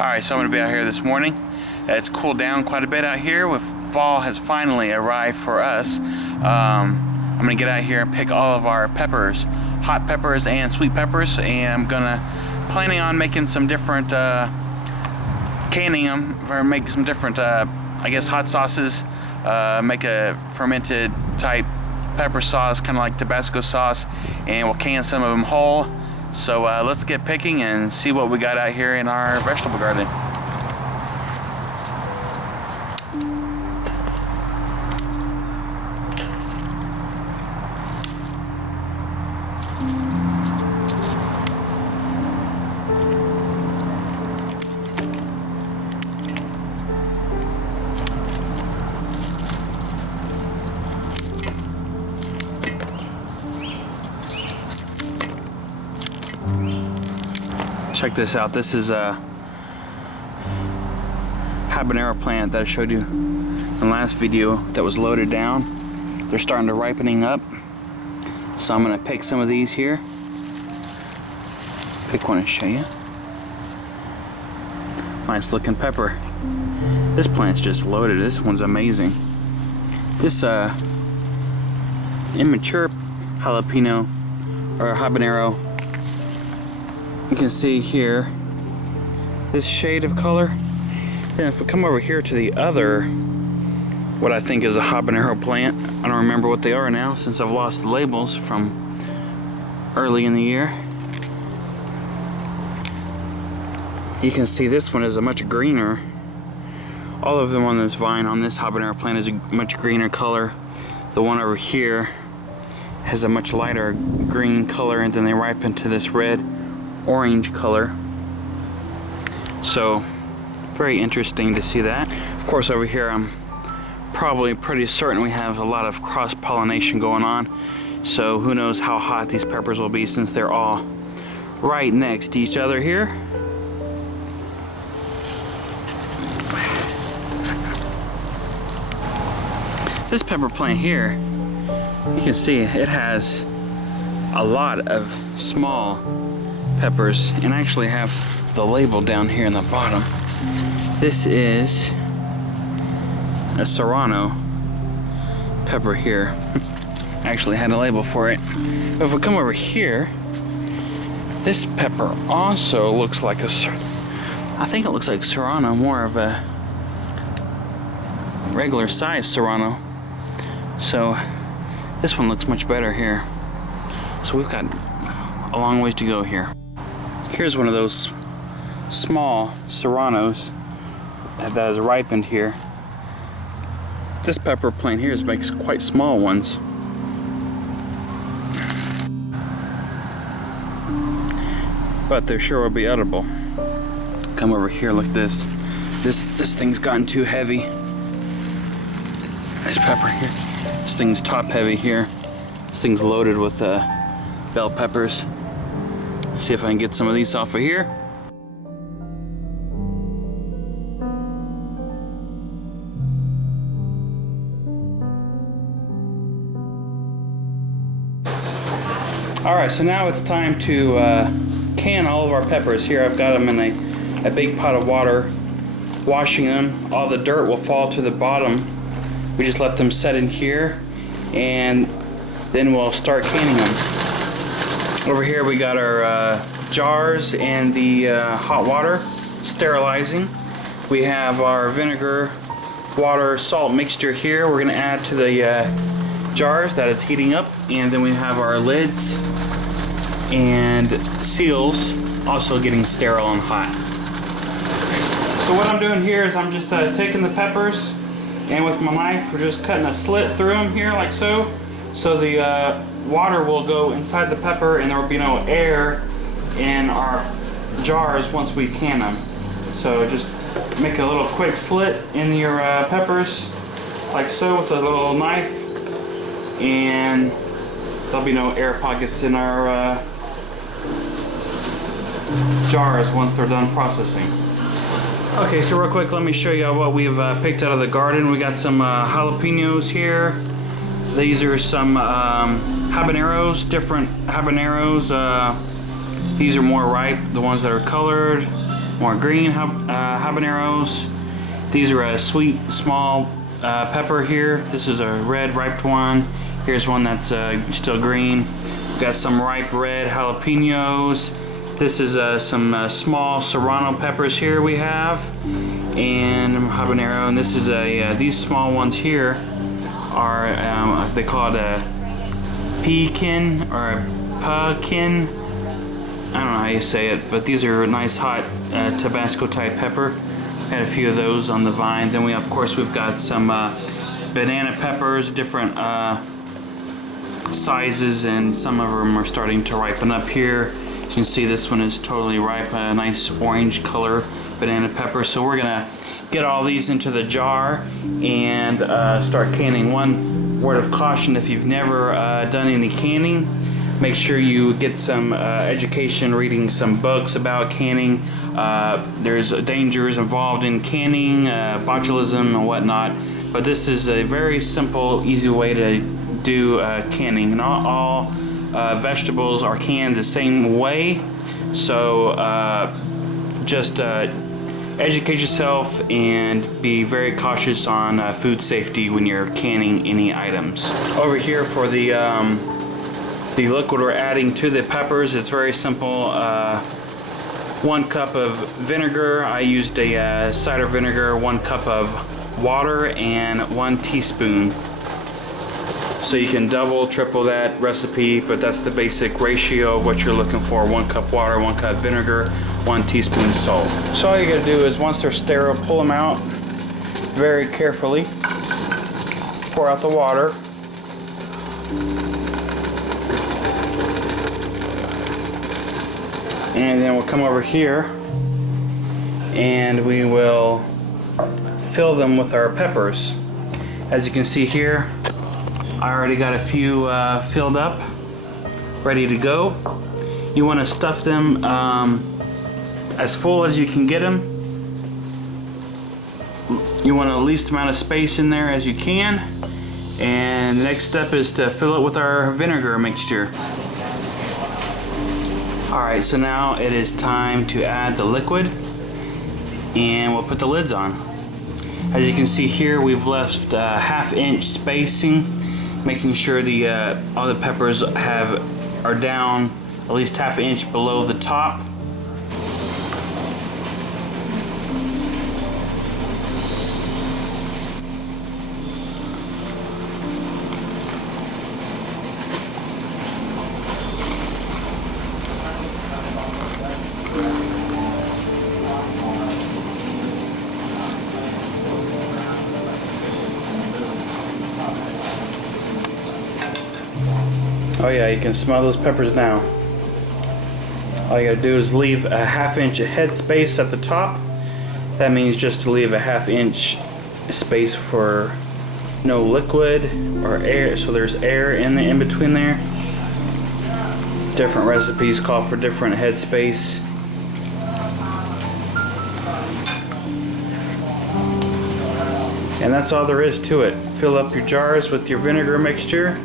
Alright, so I'm going to be out here this morning. It's cooled down quite a bit out here. Fall has finally arrived for us. I'm going to get out here and pick all of our peppers, hot peppers and sweet peppers, and I'm planning on making some different, canning them, or make some different, I guess, hot sauces, make a fermented type pepper sauce, kind of like Tabasco sauce, and we'll can some of them whole. So let's get picking and see what we got out here in our vegetable garden. Check this out. This is a habanero plant that I showed you in the last video that was loaded down. They're starting to ripening up. So I'm going to pick some of these here. Pick one and show you. Nice looking pepper. This plant's just loaded. This one's amazing. This immature jalapeno or habanero, you can see here this shade of color. Then if we come over here to the other, what I think is a habanero plant, I don't remember what they are now since I've lost the labels from early in the year. You can see this one is a much greener. All of them on this vine on this habanero plant is a much greener color. The one over here has a much lighter green color, and then they ripen to this red orange color. So very interesting to see that. Of course, over here I'm probably pretty certain we have a lot of cross-pollination going on, so who knows how hot these peppers will be since they're all right next to each other here. This pepper plant here, you can see it has a lot of small peppers, and I actually have the label down here in the bottom. This is a Serrano pepper here. I actually had a label for it. But if we come over here, this pepper also looks like I think it looks like Serrano, more of a regular size Serrano. So this one looks much better here. So we've got a long ways to go here. Here's one of those small Serranos that has ripened here. This pepper plant here makes quite small ones. But they sure will be edible. Come over here, look this. This thing's gotten too heavy. Nice pepper here. This thing's top heavy here. This thing's loaded with bell peppers. See if I can get some of these off of here. Alright, so now it's time to can all of our peppers. Here I've got them in a big pot of water, washing them. All the dirt will fall to the bottom. We just let them set in here, and then we'll start canning them. Over here we got our jars and the hot water sterilizing. We have our vinegar, water, salt mixture here. We're going to add to the jars that it's heating up, and then we have our lids and seals also getting sterile and hot. So what I'm doing here is I'm just taking the peppers, and with my knife we're just cutting a slit through them here like so. So the water will go inside the pepper and there will be no air in our jars once we can them. So just make a little quick slit in your peppers like so with a little knife, and there'll be no air pockets in our jars once they're done processing. Okay, so real quick, let me show you what we've picked out of the garden. We got some jalapenos here, These are some habaneros, different habaneros. These are more ripe, the ones that are colored, more green habaneros. These are a sweet, small pepper here. This is a red, ripe one. Here's one that's still green. We've got some ripe red jalapeños. This is some small Serrano peppers here we have, and habanero. And this is these small ones here are they call it a pekin or a pequin. I don't know how you say it, but these are a nice hot Tabasco type pepper. Had a few of those on the vine. Then of course we've got some banana peppers, different sizes, and some of them are starting to ripen up here. As you can see, this one is totally ripe, a nice orange color banana pepper. So we're gonna get all these into the jar and start canning. One word of caution: if you've never done any canning, make sure you get some education, reading some books about canning. There's dangers involved in canning, botulism and whatnot, but this is a very simple, easy way to do canning. Not all vegetables are canned the same way, so just educate yourself and be very cautious on food safety when you're canning any items. Over here for the liquid we're adding to the peppers, it's very simple. 1 cup of vinegar. I used a cider vinegar, 1 cup of water, and 1 teaspoon. So you can double, triple that recipe, but that's the basic ratio of what you're looking for. 1 cup water, 1 cup vinegar, 1 teaspoon salt. So all you gotta do is, once they're sterile, pull them out very carefully. Pour out the water. And then we'll come over here and we will fill them with our peppers. As you can see here, I already got a few filled up, ready to go. You want to stuff them as full as you can get them. You want the least amount of space in there as you can. And the next step is to fill it with our vinegar mixture. Alright, so now it is time to add the liquid, and we'll put the lids on. As you can see here, we've left 1/2 inch spacing, making sure all the peppers are down at least 1/2 inch below the top. Oh yeah, you can smell those peppers now. All you gotta do is leave a 1/2 inch head space at the top. That means just to leave a 1/2 inch space for no liquid or air, so there's air in between there. Different recipes call for different head space. And that's all there is to it. Fill up your jars with your vinegar mixture.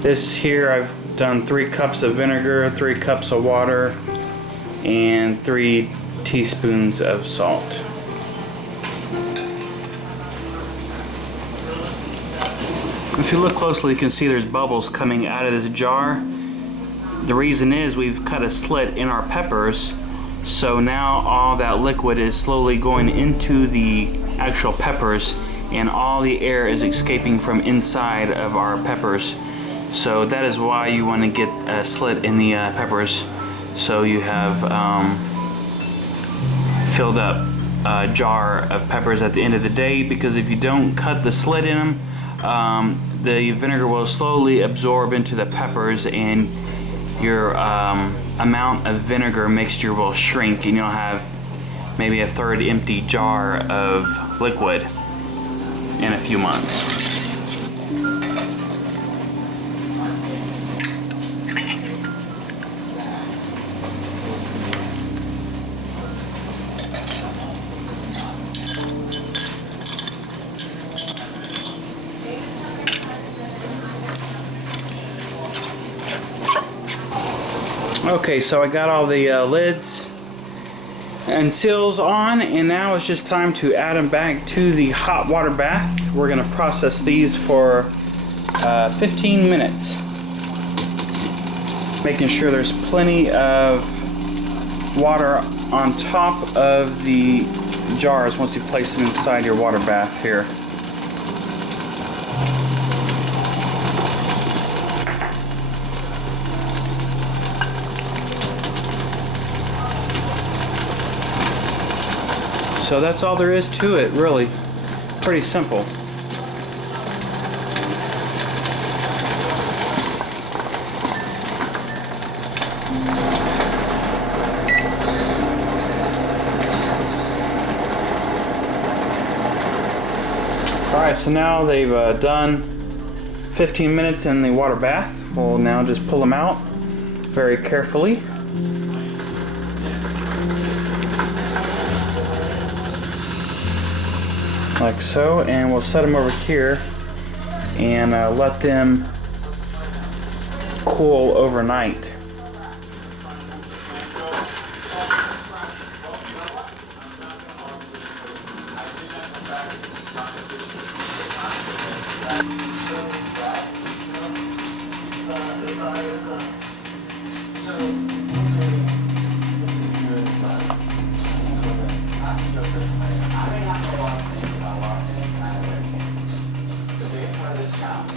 This here, I've done 3 cups of vinegar, 3 cups of water, and 3 teaspoons of salt. If you look closely, you can see there's bubbles coming out of this jar. The reason is we've cut a slit in our peppers, so now all that liquid is slowly going into the actual peppers, and all the air is escaping from inside of our peppers. So that is why you want to get a slit in the peppers, so you have filled up a jar of peppers at the end of the day, because if you don't cut the slit in them, the vinegar will slowly absorb into the peppers, and your amount of vinegar mixture will shrink, and you'll have maybe a 1/3 empty jar of liquid in a few months. Okay, so I got all the lids and seals on, and now it's just time to add them back to the hot water bath. We're going to process these for 15 minutes, making sure there's plenty of water on top of the jars once you place them inside your water bath here. So that's all there is to it, really. Pretty simple. Alright, so now they've done 15 minutes in the water bath. We'll now just pull them out very carefully. Like so, and we'll set them over here and let them cool overnight.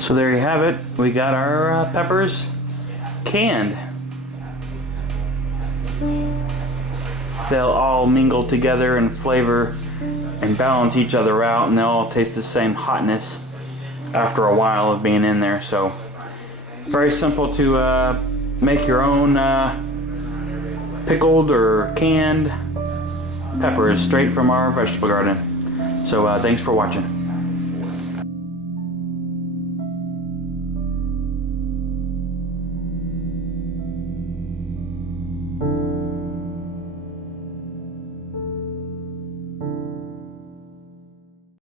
So there you have it. We got our peppers canned. They'll all mingle together and flavor and balance each other out, and they'll all taste the same hotness after a while of being in there. So very simple to make your own pickled or canned peppers straight from our vegetable garden. So thanks for watching.